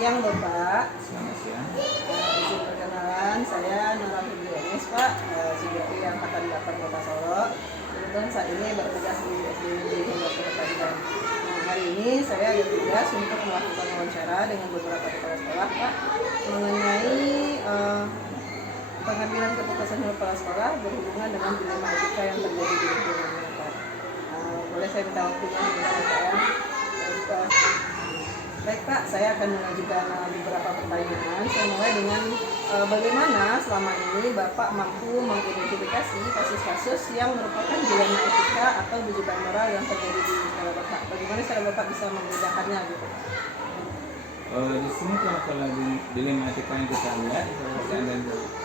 siang Bapak. Selamat siang. Izin perkenalan, saya Nurul Denis Pak, CGP Angkatan 8 Kota Solo. Kebetulan saat ini bertugas di SDMJ Pondok Pesantren. Nah, hari ini saya ada tugas untuk melakukan wawancara dengan beberapa kepala sekolah Pak mengenai pengambilan keputusan kepala sekolah berhubungan dengan dilema etika yang terjadi di lingkungannya Pak. Boleh saya minta waktunya Pak? Baik Pak, saya akan mengajukan beberapa pertanyaan. Saya mulai dengan bagaimana selama ini Bapak mampu mengidentifikasi kasus-kasus yang merupakan dilema etika atau bujukan moral yang terjadi di sekolah Bapak. Bagaimana cara Bapak bisa membedakannya gitu? Di sini kalau dilema etika yang kita lihat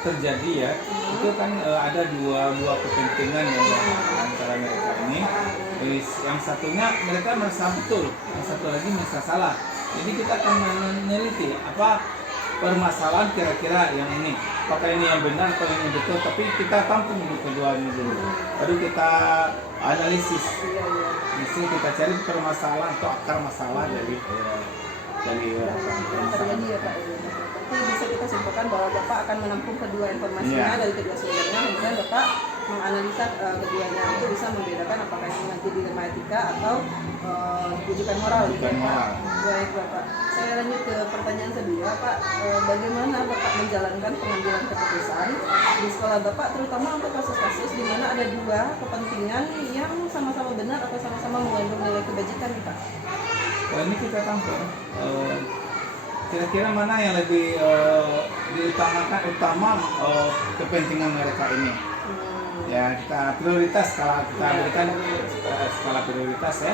terjadi ya, itu kan ada dua kepentingan yang antara mereka ini. Yang satunya mereka merasa betul, yang satu lagi merasa salah. Jadi kita akan meneliti apa permasalahan kira-kira yang ini, apakah ini yang benar atau ini betul, tapi kita tampung di keduanya dulu, baru kita analisis. Di sini kita cari permasalahan atau akar masalah dari terjadi ya Pak. Nanti bisa kita simpulkan bahwa Bapak akan menampung kedua informasinya dari kedua sumbernya, kemudian Bapak menganalisa keduanya itu bisa membedakan apakah ini nanti dilema etika atau bujukan moral gitu ya Pak. Baik Bapak, saya lanjut ke pertanyaan kedua Pak. Bagaimana Bapak menjalankan pengambilan keputusan di sekolah Bapak, terutama untuk kasus-kasus di mana ada dua kepentingan yang sama-sama benar atau sama-sama mengandung nilai kebajikan nih Pak? Ini kita tampung kira-kira mana yang lebih utama kepentingan mereka ini. Ya, kita prioritas, kalau kita berikan skala prioritas ya,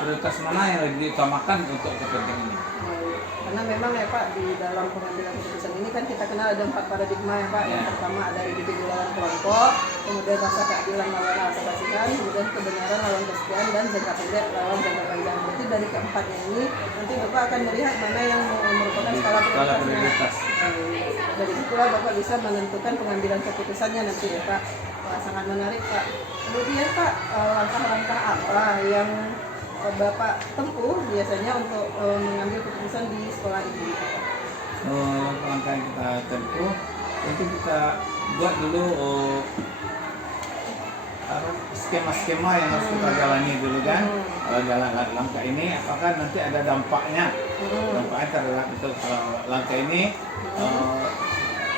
prioritas mana yang lebih diutamakan untuk kepentingan ini. Karena memang ya Pak, di dalam pengambilan keputusan ini kan kita kenal ada 4 paradigma ya Pak. Yang pertama ada individu lawan kelompok, kemudian rasa keadilan lawan rasa kasihan, kemudian kebenaran lawan kesetiaan, dan jangka pendek lawan jangka panjang. Berarti dari keempatnya ini nanti Bapak akan melihat mana yang merupakan skala prioritas. Dari situlah Bapak bisa menentukan pengambilan keputusannya nanti ya Pak. Wah, sangat menarik Pak. Kemudian Pak, langkah-langkah apa yang Bapak tempuh biasanya untuk mengambil keputusan di sekolah ini? Langkah yang kita tempuh, tentu kita buat dulu skema-skema yang harus kita jalani dulu kan. Kalau jalan langkah ini, apakah nanti ada dampaknya? Dampaknya terhadap itu. Kalau langkah ini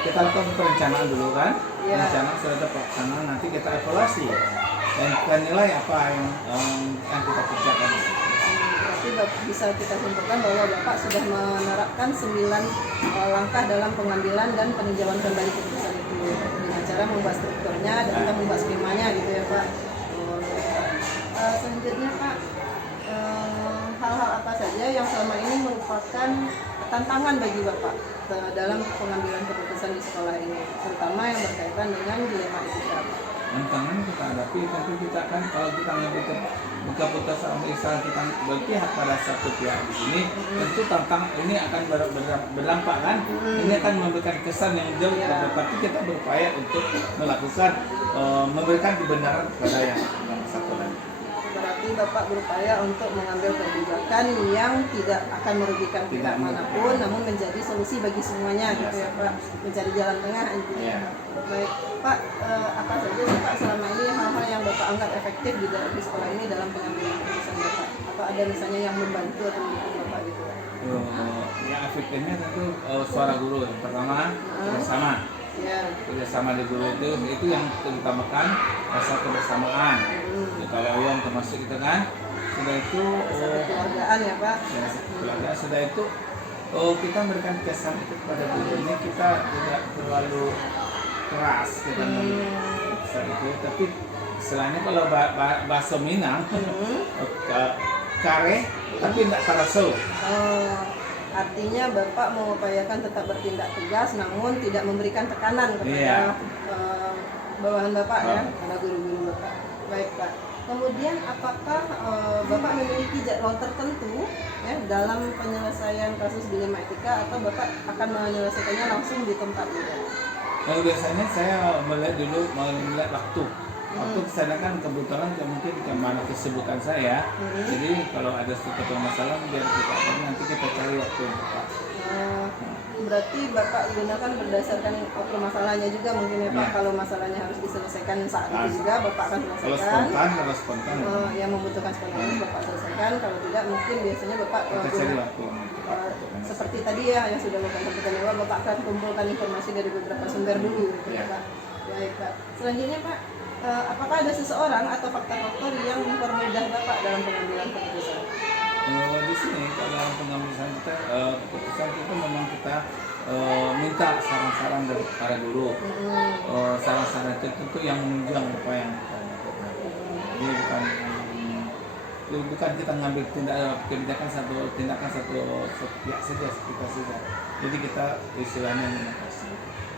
kita lakukan perencanaan dulu kan. Perencanaan sudah ada pelaksanaan, nanti kita evaluasi dan kita nilai apa yang kita kerjakan. Berarti bisa kita simpulkan bahwa Bapak sudah menerapkan 9 langkah dalam pengambilan dan peninjauan kembali keputusan itu dengan cara membuat strukturnya dan kita membuat skemanya gitu ya Pak. Selanjutnya Pak, hal-hal apa saja yang selama ini merupakan tantangan bagi Bapak dalam pengambilan keputusan di sekolah ini, terutama yang berkaitan dengan dilema etika? Tantangan kita hadapi, tentu kita akan kalau kita ngambil keputusan misal kita berpihak pada satu pihak di sini, tentu ini akan berdampak kan. Ini akan memberikan kesan yang jauh, tapi kita berupaya untuk melakukan memberikan kebenaran kepada yang satu lain. Berarti Bapak berupaya untuk mengambil kebijakan yang tidak akan merugikan pihak manapun, namun menjadi solusi bagi semuanya gitu ya Pak, mencari jalan tengah intinya. Baik Pak, apa saja sih Pak selama ini hal-hal yang Bapak anggap efektif di sekolah ini dalam pengambilan keputusan Bapak? Apa ada misalnya yang membantu atau mendukung Bapak gitu? Yang efektifnya tentu suara guru yang pertama kerjasama di guru itu yang diutamakan, rasa kebersamaan. Kalau uang termasuk itu kan, sudah itu kekeluargaan ya Pak. Keluargaan sudah itu kita memberikan kesan itu kepada guru ini, kita tidak terlalu keras kita itu, tapi selainnya kalau bahasa Minang kare tapi tidak karaso. Artinya Bapak mengupayakan tetap bertindak tegas namun tidak memberikan tekanan kepada bawahan Bapak ya, kepada guru-guru Bapak. Baik Pak. Kemudian apakah Bapak memiliki jadwal tertentu ya dalam penyelesaian kasus dilema etika, atau Bapak akan menyelesaikannya langsung di tempat gitu? Biasanya saya melihat waktu. Waktu kesana kan kebetulan mungkin kemana kesibukan saya. Jadi kalau ada suatu masalah biar kita nanti kita cari waktu yang tepat. Berarti Bapak gunakan berdasarkan masalahnya juga mungkin ya Pak. Ya. Kalau masalahnya harus diselesaikan saat itu juga Bapak akan Kalau selesaikan. spontan. Yang membutuhkan spontan Bapak selesaikan. Kalau tidak mungkin biasanya Bapak Kita cari waktu yang tepat. seperti tadi ya yang sudah Bapak sampaikan bahwa Bapak akan kumpulkan informasi dari beberapa sumber dulu gitu ya Ya. Pak. Baik Pak. Selanjutnya Pak, apakah ada seseorang atau faktor-faktor yang mempermudah Bapak dalam pengambilan keputusan? Di sini dalam pengambilan kita keputusan itu memang kita minta saran-saran dari para guru. Saran-saran itu yang menunjang apa yang kita lakukan. Jadi bukan kita ngambil tindakan satu pihak saja kita saja. Jadi kita istilahnya inovasi.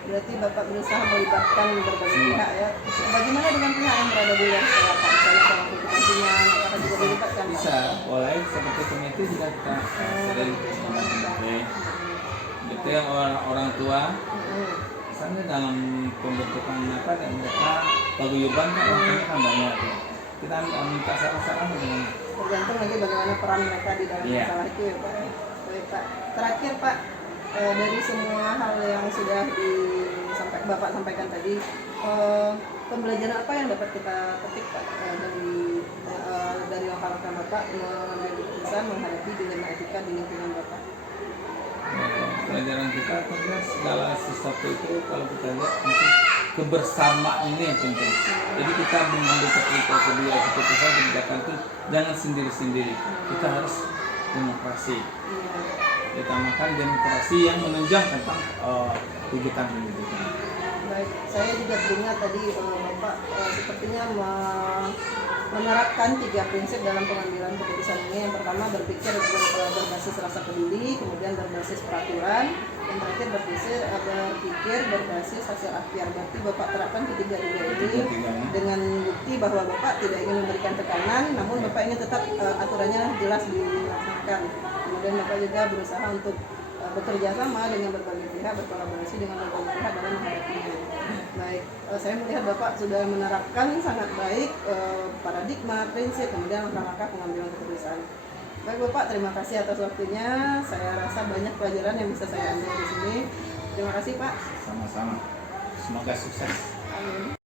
Berarti Bapak berusaha melibatkan berbagai pihak ya. Bagaimana dengan pihak yang berada di luar sekolah Pak? Misalnya sama kepentingan, apakah juga dilibatkan Pak? Bisa, boleh seperti komite juga kita sering komite. Itu yang orang tua. Misalnya dalam pembentukan apa dan mereka paguyuban kan banyak tuh. Kita minta saran-saran dengan Tergantung nanti bagaimana peran mereka di dalam masalah itu ya Pak. Baik Pak. Terakhir Pak, dari semua hal yang sudah Bapak sampaikan tadi, pembelajaran apa yang dapat kita petik Pak dari langkah-langkah Bapak mengambil keputusan menghadapi dilema etika di lingkungan Bapak? Pelajaran kita karena segala sesuatu itu kalau kita lihat mungkin kebersamaan ini yang penting. Jadi kita mengambil keputusan kebijakan itu jangan sendiri-sendiri. Kita harus demokrasi. Utamakan demokrasi yang menunjang tentang kegiatan pendidikan. Baik, saya juga teringat tadi Bapak sepertinya menerapkan 3 prinsip dalam pengambilan keputusan ini. Yang pertama berpikir berbasis rasa peduli, kemudian berbasis peraturan, yang terakhir berpikir berbasis hasil akhir. Berarti Bapak terapkan ketiga-tiga ini dengan bukti bahwa Bapak tidak ingin memberikan tekanan, namun Bapak ingin tetap aturannya jelas dilaksanakan. Kemudian Bapak juga berusaha untuk bekerja sama dengan berbagai pihak, berkolaborasi dengan berbagai pihak dalam menghadapinya. Baik, saya melihat Bapak sudah menerapkan sangat baik paradigma, prinsip, kemudian langkah-langkah pengambilan keputusan. Baik Bapak, terima kasih atas waktunya. Saya rasa banyak pelajaran yang bisa saya ambil di sini. Terima kasih Pak. Sama-sama. Semoga sukses. Amin.